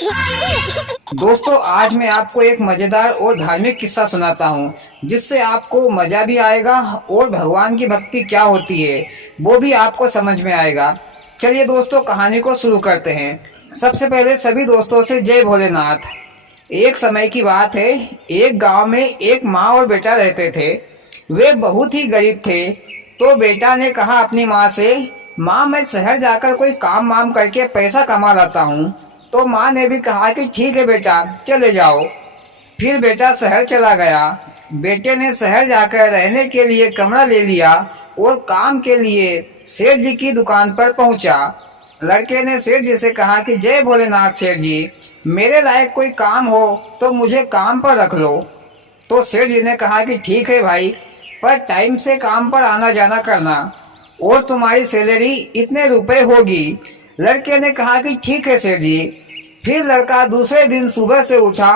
दोस्तों, आज मैं आपको एक मजेदार और धार्मिक किस्सा सुनाता हूँ, जिससे आपको मजा भी आएगा और भगवान की भक्ति क्या होती है वो भी आपको समझ में आएगा। चलिए दोस्तों, कहानी को शुरू करते हैं। सबसे पहले सभी दोस्तों से जय भोलेनाथ। एक समय की बात है, एक गांव में एक माँ और बेटा रहते थे। वे बहुत ही गरीब थे। तो बेटा ने कहा अपनी माँ से, माँ मैं शहर जाकर कोई काम वाम करके पैसा कमा लाता हूँ। तो माँ ने भी कहा कि ठीक है बेटा, चले जाओ। फिर बेटा शहर चला गया। बेटे ने शहर जाकर रहने के लिए कमरा ले लिया और काम के लिए सेठ जी की दुकान पर पहुंचा। लड़के ने सेठ जी से कहा कि जय भोलेनाथ सेठ जी, मेरे लायक कोई काम हो तो मुझे काम पर रख लो। तो सेठ जी ने कहा कि ठीक है भाई, पर टाइम से काम पर आना जाना करना, और तुम्हारी सैलरी इतने रुपए होगी। लड़के ने कहा कि ठीक है सेठ जी। फिर लड़का दूसरे दिन सुबह से उठा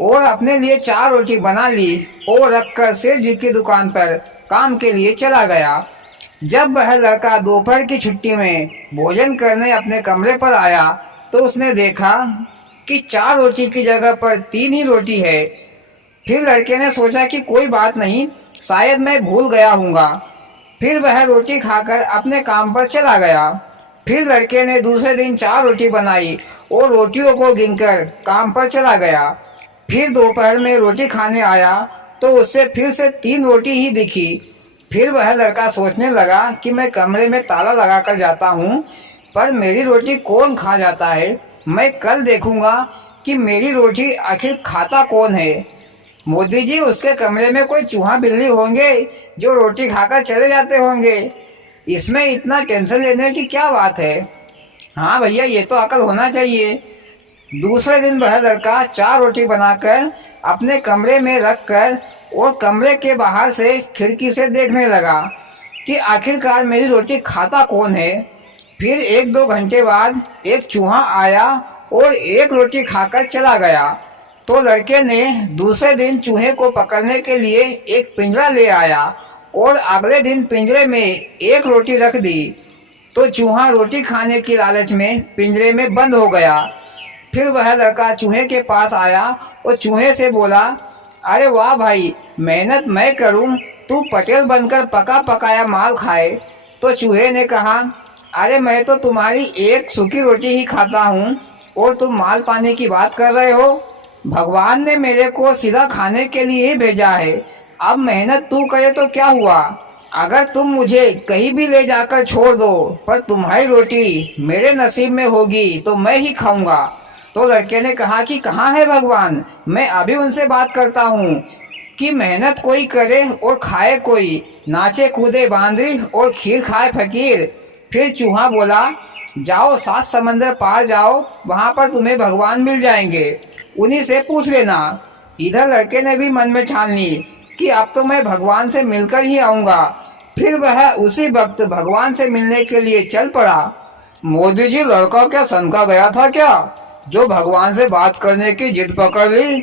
और अपने लिए 4 रोटी बना ली और रखकर सेठ जी की दुकान पर काम के लिए चला गया। जब वह लड़का दोपहर की छुट्टी में भोजन करने अपने कमरे पर आया तो उसने देखा कि 4 रोटी की जगह पर 3 ही रोटी है। फिर लड़के ने सोचा कि कोई बात नहीं, शायद मैं भूल गया हूँगा। फिर वह रोटी खाकर अपने काम पर चला गया। फिर लड़के ने दूसरे दिन 4 रोटी बनाई और रोटियों को गिनकर काम पर चला गया। फिर दोपहर में रोटी खाने आया तो उससे फिर से 3 रोटी ही दिखी। फिर वह लड़का सोचने लगा कि मैं कमरे में ताला लगाकर जाता हूँ, पर मेरी रोटी कौन खा जाता है। मैं कल देखूंगा कि मेरी रोटी आखिर खाता कौन है। मोदी जी, उसके कमरे में कोई चूहा बिल्ली होंगे जो रोटी खाकर चले जाते होंगे। इसमें इतना टेंशन लेने की क्या बात है। हाँ भैया, ये तो अकल होना चाहिए। दूसरे दिन वह लड़का 4 रोटी बनाकर अपने कमरे में रखकर और कमरे के बाहर से खिड़की से देखने लगा कि आखिरकार मेरी रोटी खाता कौन है। फिर 1-2 घंटे बाद एक चूहा आया और एक रोटी खाकर चला गया। तो लड़के ने दूसरे दिन चूहे को पकड़ने के लिए एक पिंजरा ले आया और अगले दिन पिंजरे में एक रोटी रख दी। तो चूहा रोटी खाने की लालच में पिंजरे में बंद हो गया। फिर वह लड़का चूहे के पास आया और चूहे से बोला, अरे वाह भाई, मेहनत मैं करूं, तू पटेल बनकर पका पकाया माल खाए। तो चूहे ने कहा, अरे मैं तो तुम्हारी एक सूखी रोटी ही खाता हूं और तुम माल पाने की बात कर रहे हो। भगवान ने मेरे को सीधा खाने के लिए ही भेजा है। अब मेहनत तू करे तो क्या हुआ। अगर तुम मुझे कहीं भी ले जाकर छोड़ दो, पर तुम्हारी रोटी मेरे नसीब में होगी तो मैं ही खाऊंगा। तो लड़के ने कहा कि कहाँ है भगवान, मैं अभी उनसे बात करता हूँ कि मेहनत कोई करे और खाए कोई, नाचे कूदे बांदरी और खीर खाए फकीर। फिर चूहा बोला, जाओ 7 समंदर पार जाओ, वहाँ पर तुम्हें भगवान मिल जाएंगे, उन्हीं से पूछ लेना। इधर लड़के ने भी मन में ठान ली कि अब तो मैं भगवान से मिलकर ही आऊंगा। फिर वह उसी वक्त भगवान से मिलने के लिए चल पड़ा। मोदी जी, लड़का क्या सनका गया था क्या, जो भगवान से बात करने की जिद पकड़ ली।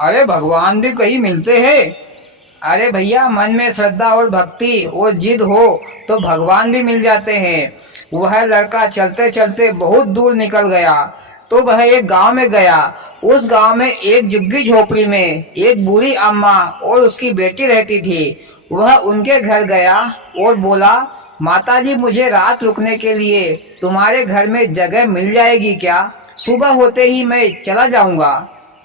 अरे भगवान भी कहीं मिलते हैं। अरे भैया, मन में श्रद्धा और भक्ति और जिद हो तो भगवान भी मिल जाते हैं। वह लड़का चलते चलते बहुत दूर निकल गया तो वह एक गांव में गया। उस गांव में एक झुग्गी झोपड़ी में एक बूढ़ी अम्मा और उसकी बेटी रहती थी। वह उनके घर गया और बोला, माताजी, मुझे रात रुकने के लिए तुम्हारे घर में जगह मिल जाएगी क्या? सुबह होते ही मैं चला जाऊंगा।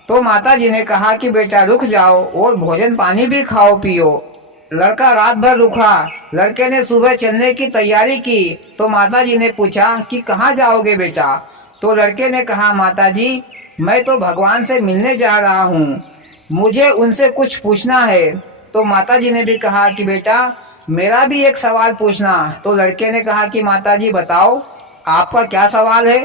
तो माताजी ने कहा कि बेटा रुक जाओ और भोजन पानी भी खाओ पियो। लड़का रात भर रुका। लड़के ने सुबह चलने की तैयारी की तो माताजी ने पूछा कि कहाँ जाओगे बेटा? तो लड़के ने कहा, माताजी, मैं तो भगवान से मिलने जा रहा हूँ, मुझे उनसे कुछ पूछना है। तो माताजी ने भी कहा कि बेटा मेरा भी एक सवाल पूछना। तो लड़के ने कहा कि माताजी बताओ, आपका क्या सवाल है?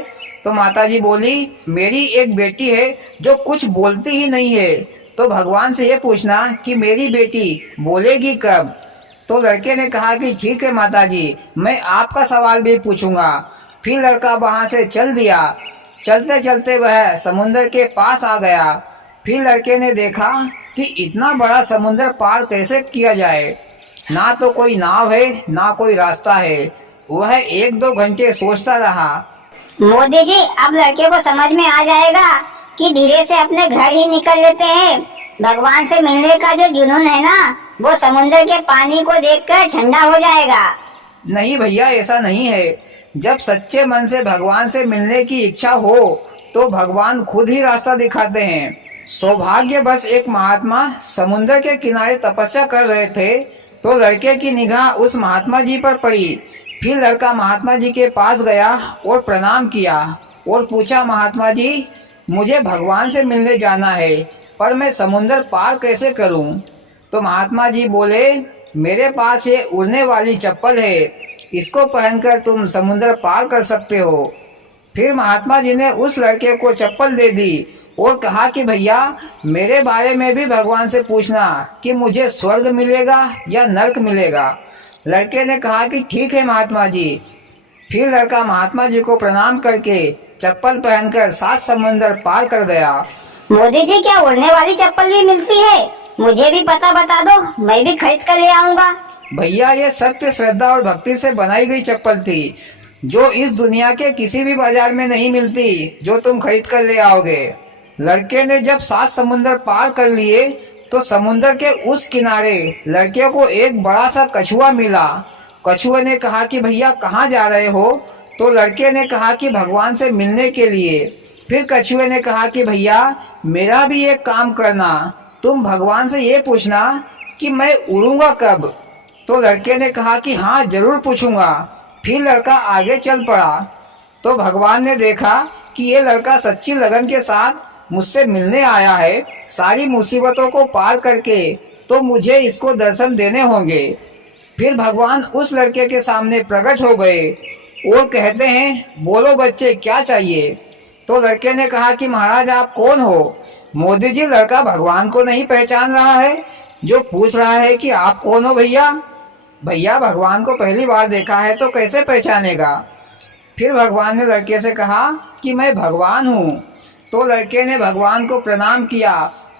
तो माताजी बोली, मेरी एक बेटी है जो कुछ बोलती ही नहीं है, तो भगवान से ये पूछना कि मेरी बेटी बोलेगी कब। तो लड़के ने कहा कि ठीक है माताजी, मैं आपका सवाल भी पूछूंगा। फिर लड़का वहां से चल दिया। चलते चलते वह समुद्र के पास आ गया। फिर लड़के ने देखा कि इतना बड़ा समुद्र पार कैसे किया जाए। ना तो कोई नाव है ना कोई रास्ता है। वह 1-2 घंटे सोचता रहा। मोदी जी, अब लड़के को समझ में आ जाएगा कि धीरे से अपने घर ही निकल लेते हैं। भगवान से मिलने का जो जुनून है ना, वो समुद्र के पानी को देखकर ठंडा हो जाएगा। नहीं भैया, ऐसा नहीं है। जब सच्चे मन से भगवान से मिलने की इच्छा हो तो भगवान खुद ही रास्ता दिखाते हैं। सौभाग्य बस एक महात्मा समुद्र के किनारे तपस्या कर रहे थे तो लड़के की निगाह उस महात्मा जी पर पड़ी। फिर लड़का महात्मा जी के पास गया और प्रणाम किया और पूछा, महात्मा जी, मुझे भगवान से मिलने जाना है, पर मैं समुद्र पार कैसे करूं? तो महात्मा जी बोले, मेरे पास ये उड़ने वाली चप्पल है, इसको पहनकर तुम समुद्र पार कर सकते हो। फिर महात्मा जी ने उस लड़के को चप्पल दे दी और कहा कि भैया, मेरे बारे में भी भगवान से पूछना कि मुझे स्वर्ग मिलेगा या नरक मिलेगा। लड़के ने कहा कि ठीक है महात्मा जी। फिर लड़का महात्मा जी को प्रणाम करके चप्पल पहनकर 7 समुंदर पार कर गया। मोदी जी, क्या उड़ने वाली चप्पल भी मिलती है? मुझे भी पता बता दो, मैं भी खरीद कर ले आऊंगा। भैया, ये सत्य, श्रद्धा और भक्ति से बनाई गई चप्पल थी, जो इस दुनिया के किसी भी बाजार में नहीं मिलती, जो तुम खरीद कर ले आओगे। लड़के ने जब 7 समुंदर पार कर लिए तो समुंदर के उस किनारे लड़के को एक बड़ा सा कछुआ मिला। कछुए ने कहा कि भैया, कहाँ जा रहे हो? तो लड़के ने कहा कि भगवान से मिलने के लिए। फिर कछुए ने कहा कि भैया, मेरा भी एक काम करना, तुम भगवान से ये पूछना कि मैं उड़ूंगा कब। तो लड़के ने कहा कि हाँ, जरूर पूछूंगा। फिर लड़का आगे चल पड़ा तो भगवान ने देखा कि ये लड़का सच्ची लगन के साथ मुझसे मिलने आया है, सारी मुसीबतों को पार करके, तो मुझे इसको दर्शन देने होंगे। फिर भगवान उस लड़के के सामने प्रकट हो गए और कहते हैं, बोलो बच्चे, क्या चाहिए? तो लड़के ने कहा कि महाराज, आप कौन हो? मोदी जी, लड़का भगवान को नहीं पहचान रहा है, जो पूछ रहा है कि आप कौन हो भैया? भैया, भगवान को पहली बार देखा है तो कैसे पहचानेगा? फिर भगवान ने लड़के से कहा कि मैं भगवान हूँ। तो लड़के ने भगवान को प्रणाम किया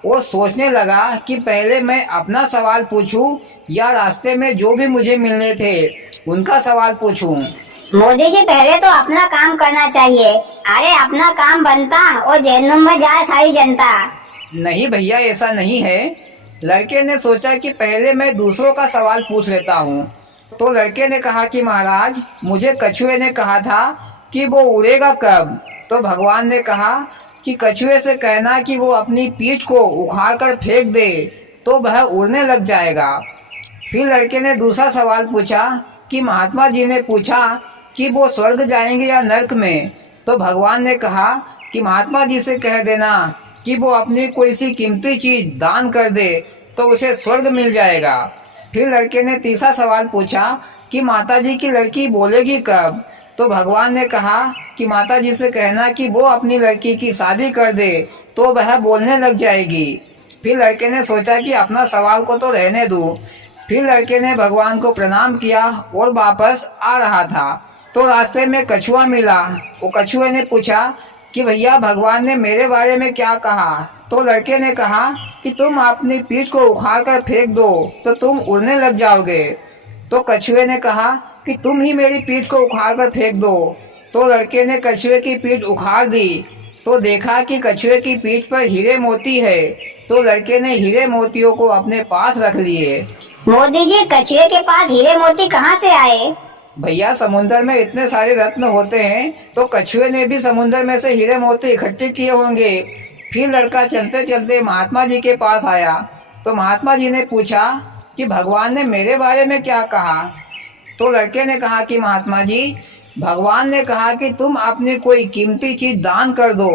और सोचने लगा कि पहले मैं अपना सवाल पूछूं या रास्ते में जो भी मुझे मिलने थे उनका सवाल पूछूं। मोदी जी, पहले तो अपना काम करना चाहिए। अरे अपना काम बनता और जहन्नुम में जाए सारी जनता। नहीं भैया, ऐसा नहीं है। लड़के ने सोचा कि पहले मैं दूसरों का सवाल पूछ लेता हूँ। तो लड़के ने कहा कि महाराज, मुझे कछुए ने कहा था कि वो उड़ेगा कब? तो भगवान ने कहा कि कछुए से कहना कि वो अपनी पीठ को उखाड़ कर फेंक दे तो वह उड़ने लग जाएगा। फिर लड़के ने दूसरा सवाल पूछा कि महात्मा जी ने पूछा कि वो स्वर्ग जाएंगे या नरक में। तो भगवान ने कहा कि महात्मा जी से कह देना कि वो अपनी कोई सी कीमती चीज दान कर दे तो उसे स्वर्ग मिल जाएगा। फिर लड़के ने तीसरा सवाल पूछा कि माता जी की लड़की बोलेगी कब? तो भगवान ने कहा कि माता जी से कहना कि वो अपनी लड़की की शादी कर दे तो वह बोलने लग जाएगी। फिर लड़के ने सोचा कि अपना सवाल को तो रहने दूं। फिर लड़के ने भगवान को प्रणाम किया और वापस आ रहा था तो रास्ते में कछुआ मिला। वो कछुए ने पूछा कि भैया, भगवान ने मेरे बारे में क्या कहा? तो लड़के ने कहा कि तुम अपनी पीठ को उखाड़ कर फेंक दो तो तुम उड़ने लग जाओगे। तो कछुए ने कहा कि तुम ही मेरी पीठ को उखाड़ कर फेंक दो। तो लड़के ने कछुए की पीठ उखाड़ दी तो देखा कि कछुए की पीठ पर हीरे मोती है। तो लड़के ने हीरे मोतियों को अपने पास रख लिए। मोदी जी, कछुए के पास हीरे मोती कहाँ से आए? भैया, समुद्र में इतने सारे रत्न होते हैं तो कछुए ने भी समुद्र में से हीरे मोती इकट्ठे किए होंगे। फिर लड़का चलते चलते महात्मा जी के पास आया तो महात्मा जी ने पूछा कि भगवान ने मेरे बारे में क्या कहा? तो लड़के ने कहा कि महात्मा जी, भगवान ने कहा कि तुम अपनी कोई कीमती चीज दान कर दो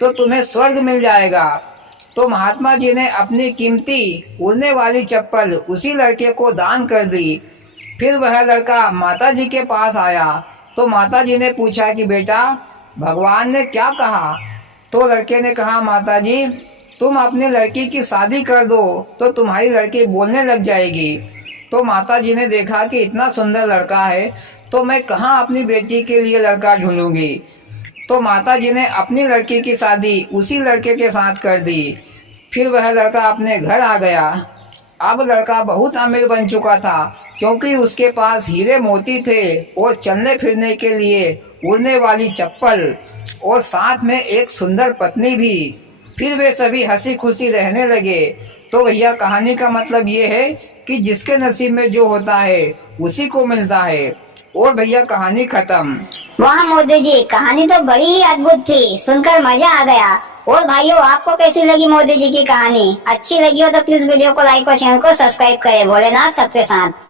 तो तुम्हें स्वर्ग मिल जाएगा। तो महात्मा जी ने अपनी कीमती उड़ने वाली चप्पल उसी लड़के को दान कर दी। फिर वह लड़का माता जी के पास आया तो माता जी ने पूछा कि बेटा, भगवान ने क्या कहा? तो लड़के ने कहा, माता जी, तुम अपनी लड़की की शादी कर दो तो तुम्हारी लड़की बोलने लग जाएगी। तो माता जी ने देखा कि इतना सुंदर लड़का है तो मैं कहाँ अपनी बेटी के लिए लड़का ढूंढूंगी। तो माता जी ने अपनी लड़की की शादी उसी लड़के के साथ कर दी। फिर वह लड़का अपने घर आ गया। अब लड़का बहुत अमीर बन चुका था क्योंकि उसके पास हीरे मोती थे और चलने फिरने के लिए उड़ने वाली चप्पल और साथ में एक सुंदर पत्नी भी। फिर वे सभी हंसी खुशी रहने लगे। तो भैया कहानी का मतलब ये है कि जिसके नसीब में जो होता है उसी को मिलता है। और भैया कहानी खत्म। वाह मोदी जी, कहानी तो बड़ी ही अद्भुत थी, सुनकर मजा आ गया। और भाइयों, आपको कैसी लगी मोदी जी की कहानी? अच्छी लगी हो तो प्लीज वीडियो को लाइक और चैनल को सब्सक्राइब करें। भोलेनाथ सबके साथ।